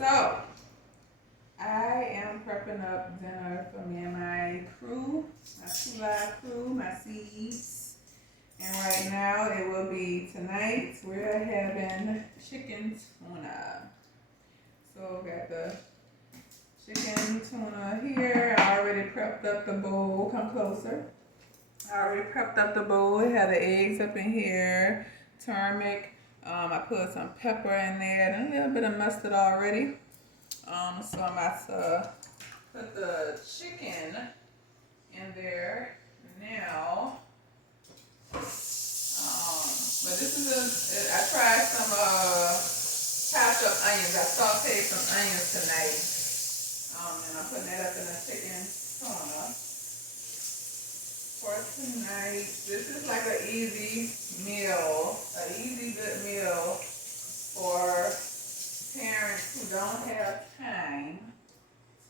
So, I am prepping up dinner for me and my crew, my 2night crew, my C's. And right now it will be tonight. We're having chicken tuna. So got the chicken tuna here. I already prepped up the bowl. Come closer. I already prepped up the bowl. It had the eggs up in here, turmeric. I put some pepper in there and a little bit of mustard already. So I'm about to put the chicken in there now. But this is I tried some chopped up onions. I sauteed some onions tonight. And I'm putting that up in the chicken tuna for tonight. This is like an easy meal, an easy good meal for parents who don't have time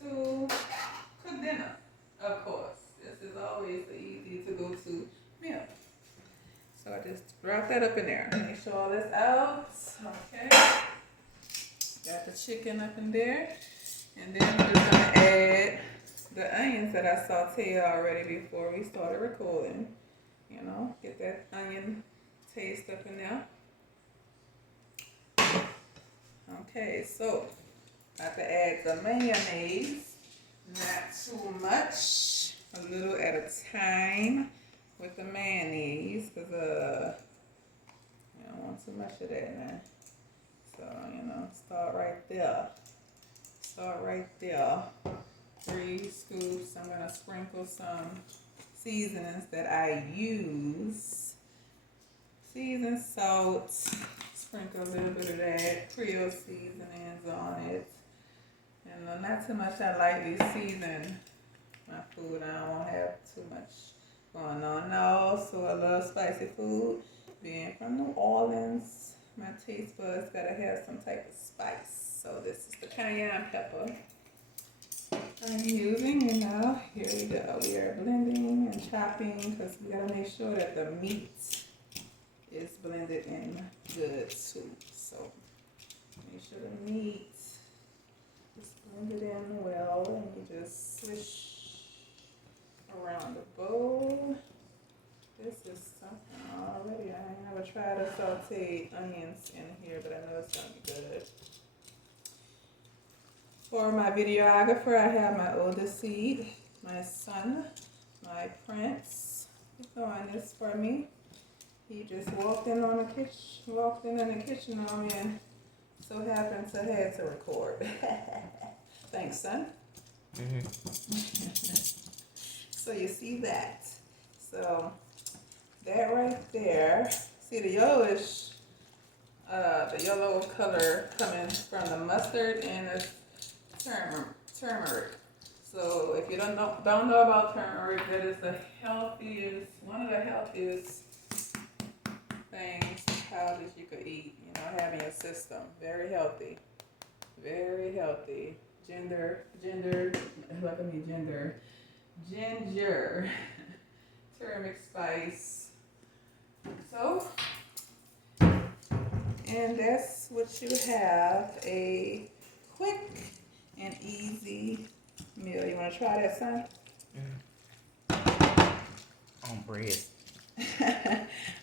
to cook dinner. Of course, this is always the easy to go to meal. So I just drop that up in there. Make sure all this out. Okay. Got the chicken up in there. And then we're just gonna add the onions that I sauteed already before we started recording. You know, get that onion taste up in there. Okay, so I have to add the mayonnaise. Not too much. A little at a time with the mayonnaise, because you don't want too much of that now. So, start right there. Start right there. 3 scoops. I'm gonna sprinkle some seasonings that I use. Seasoned salt. Sprinkle a little bit of that. Creole seasonings on it. And not too much. I lightly season my food. I don't want to have too much going on. And I also I love spicy food. Being from New Orleans, my taste buds gotta have some type of spice. So this is the cayenne pepper I'm using. Here we go. We are blending and chopping because we gotta make sure that the meat is blended in good too. So make sure the meat is blended in well, and you just swish around the bowl. This is something already. I ain't never tried to saute onions in here, but I know it's gonna be good. For my videographer, I have my oldest seed, my son, my prince. He's doing this for me. He just walked in in the kitchen on me, and so happened to have to record. Thanks, son. So you see that. So that right there. See the yellowish, the yellow color coming from the mustard and the turmeric. So if you don't know about turmeric, that is one of the healthiest things, powders you could eat. Have in your system. Very healthy. Very healthy. Ginger, turmeric spice. So, and that's what you have, a quick and easy meal. You want to try that, son? On bread.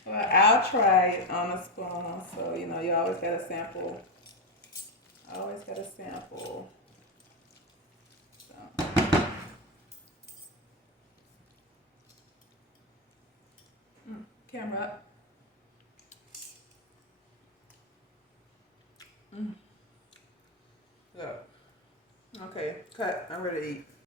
Well, I'll try it on a spoon. So, you always got to sample. Always got to sample. So. Camera up. So, okay, cut. I'm ready to eat.